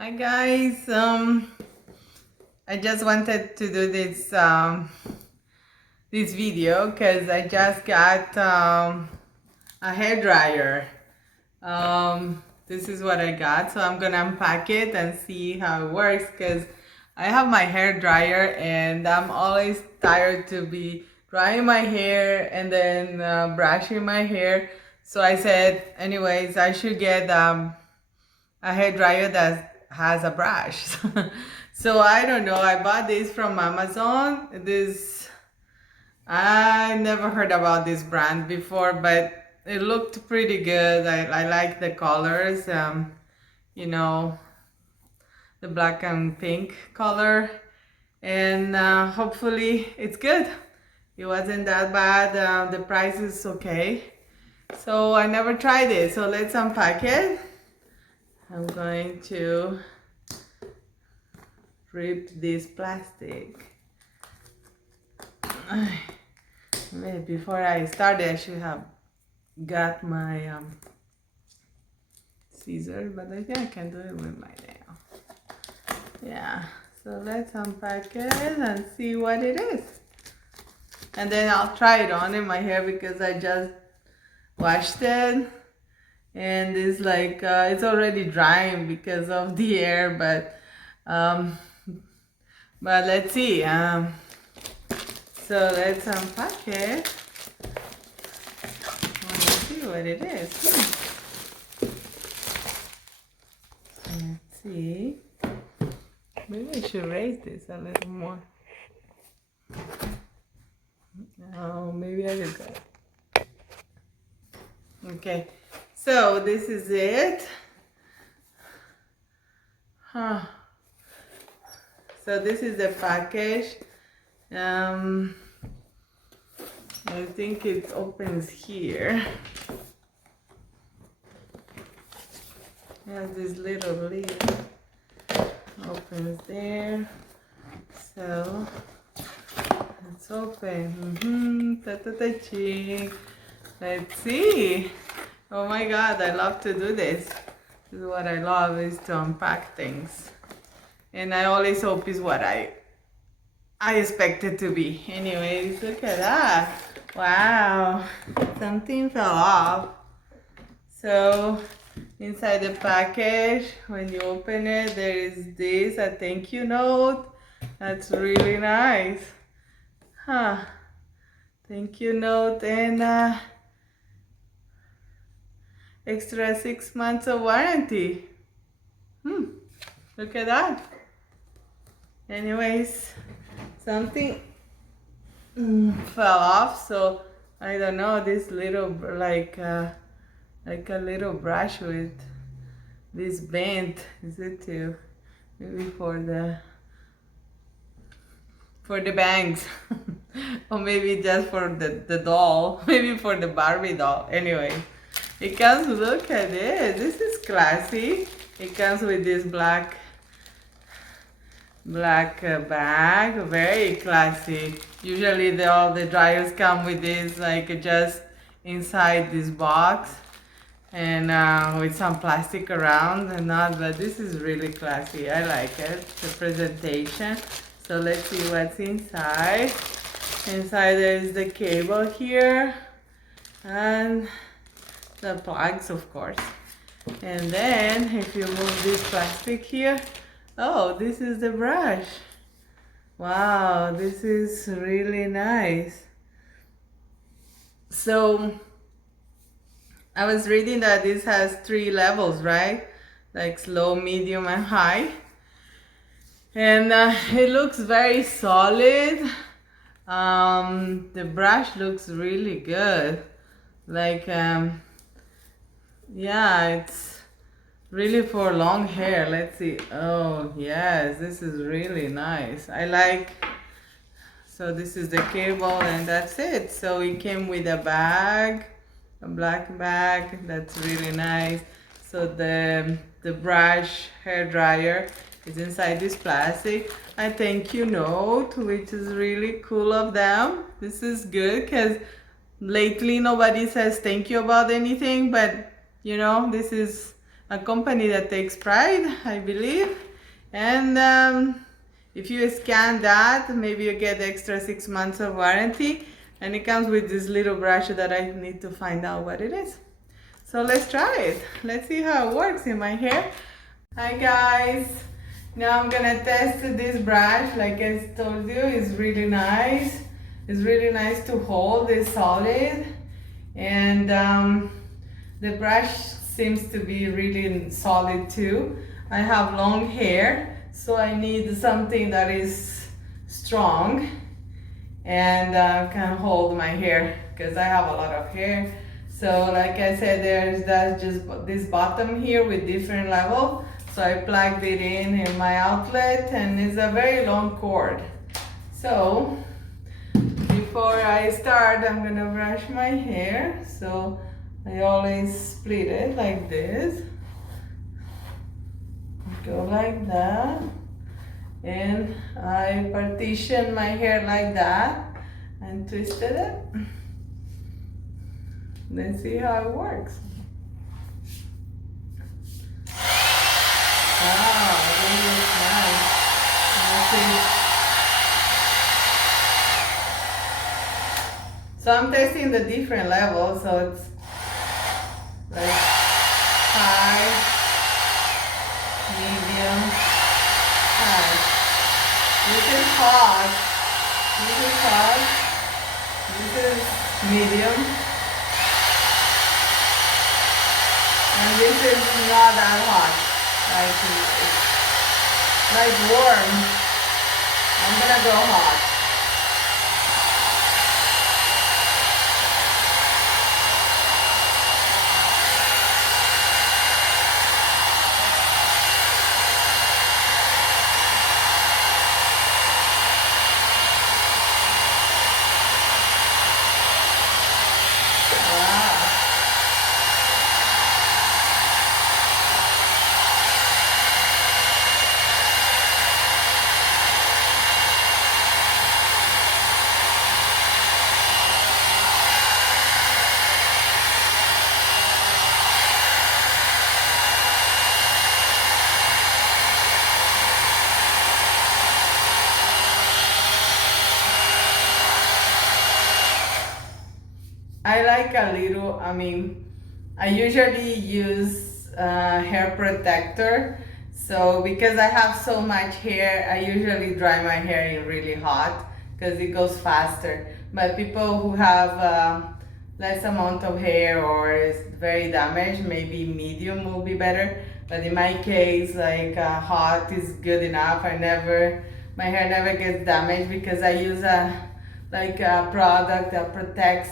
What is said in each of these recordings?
Hi guys, I just wanted to do this video because I just got a hair dryer. This is what I got, so I'm gonna unpack it and see how it works because I have my hair dryer and I'm always tired to be drying my hair and then brushing my hair. So I said, anyways, I should get a hair dryer that has a brush. So I don't know, I bought this from Amazon. I never heard about this brand before, but it looked pretty good. I like the colors, you know, the black and pink color, and hopefully it's good. It wasn't that bad. The price is okay. So I never tried it, so let's unpack it. I'm going to rip this plastic. Before I started, I should have got my scissors, but I think I can do it with my nail. Yeah, so let's unpack it and see what it is. And then I'll try it on in my hair because I just washed it. And it's like, it's already drying because of the air, but let's see. So let's unpack it. I want to see what it is. Let's see. Maybe I should raise this a little more. Oh, maybe I did that. Okay, so this is it. So this is the package. I think it opens here. It has this little lid. Opens there. So it's open. Let's see. Oh my God, I love to do this. This is what I love, is to unpack things. And I always hope is what I expect it to be. Anyways, look at that. Wow, something fell off. So inside the package, when you open it, there is this, a thank you note. That's really nice. Thank you note and extra 6 months of warranty. Look at that. Anyways, something fell off, so I don't know, this little like a little brush with this bend. Is it too? Maybe for the bangs. Or maybe just for the doll. Maybe for the Barbie doll. Anyway, it comes, look at it. This is classy. It comes with this black bag, very classy. Usually all the dryers come with this, like just inside this box, and with some plastic around and not, but this is really classy. I like it, the presentation. So let's see what's inside. Inside there is the cable here and the plugs, of course. And then if you move this plastic here, oh, this is the brush. Wow, this is really nice. So I was reading that this has 3 levels, right? Like slow, medium, and high. And it looks very solid. The brush looks really good. Like, yeah, it's really for long hair. Let's see. Oh, yes, this is really nice. I like, so this is the cable and that's it. So it came with a bag, a black bag. That's really nice. So the brush hair dryer is inside this plastic. A thank you note, which is really cool of them. This is good because lately nobody says thank you about anything, but you know, this is a company that takes pride, I believe. And if you scan that, maybe you get extra 6 months of warranty. And it comes with this little brush that I need to find out what it is. So let's try it. Let's see how it works in my hair. Hi guys. Now I'm gonna test this brush. Like I told you, it's really nice. It's really nice to hold. It's solid. And the brush seems to be really solid too. I have long hair, so I need something that is strong and can hold my hair because I have a lot of hair. So like I said, that's just this bottom here with different level. So I plugged it in my outlet, and it's a very long cord. So before I start, I'm gonna brush my hair. So I always split it like this. Go like that. And I partition my hair like that and twisted it. Let's see how it works. Wow, this looks nice. Let's see. So I'm testing the different levels, so it's like high, medium, high. This is hot. This is hot. This is medium. And this is not that hot. Like warm. I'm gonna go hot. I like a little, I usually use hair protector. So because I have so much hair, I usually dry my hair in really hot because it goes faster. But people who have less amount of hair or is very damaged, maybe medium will be better. But in my case, like hot is good enough. My hair never gets damaged because I use a product that protects.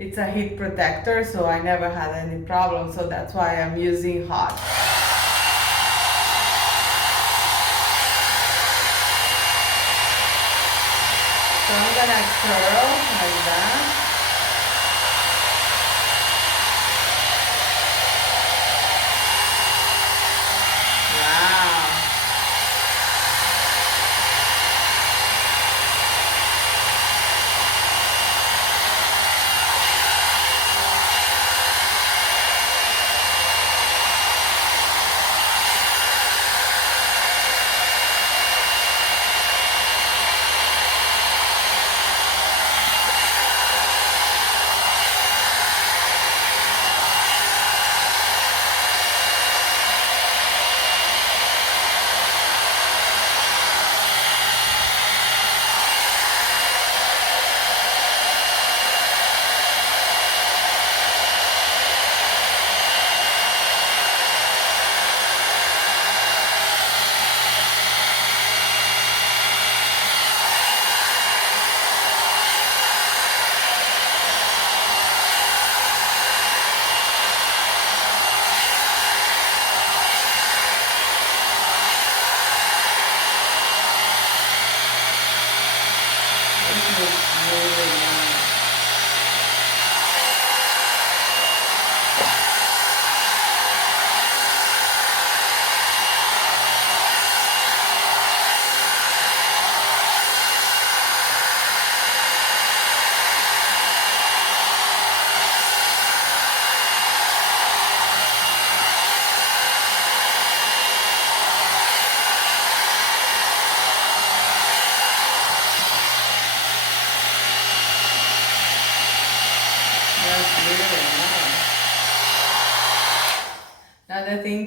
It's a heat protector, so I never had any problem. So that's why I'm using hot. So I'm gonna curl like that. Wow.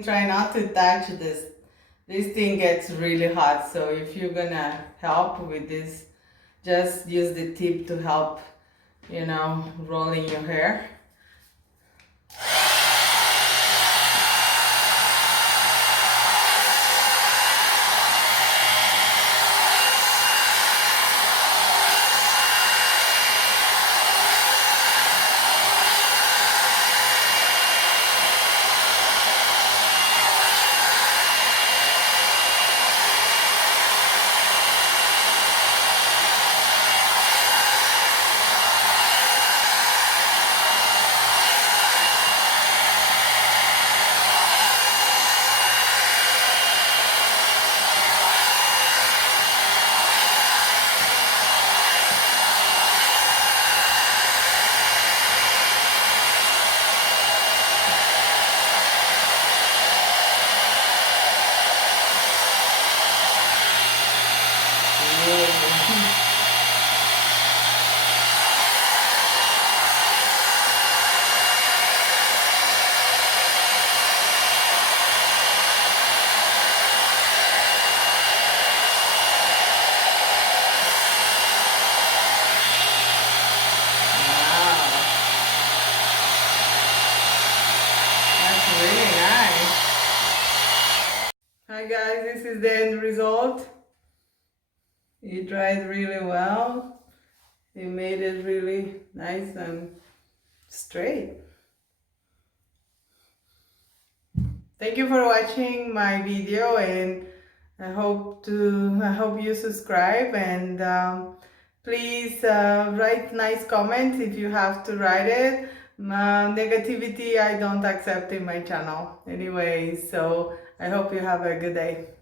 thing, try not to touch this. This thing gets really hot, so if you're gonna help with this, just use the tip to help, you know, rolling your hair. Really nice. Hi guys, this is the end result. It dried really well. It made it really nice and straight. Thank you for watching my video, and I hope you subscribe, and please write nice comments if you have to write it. Negativity I don't accept in my channel anyway, so I hope you have a good day.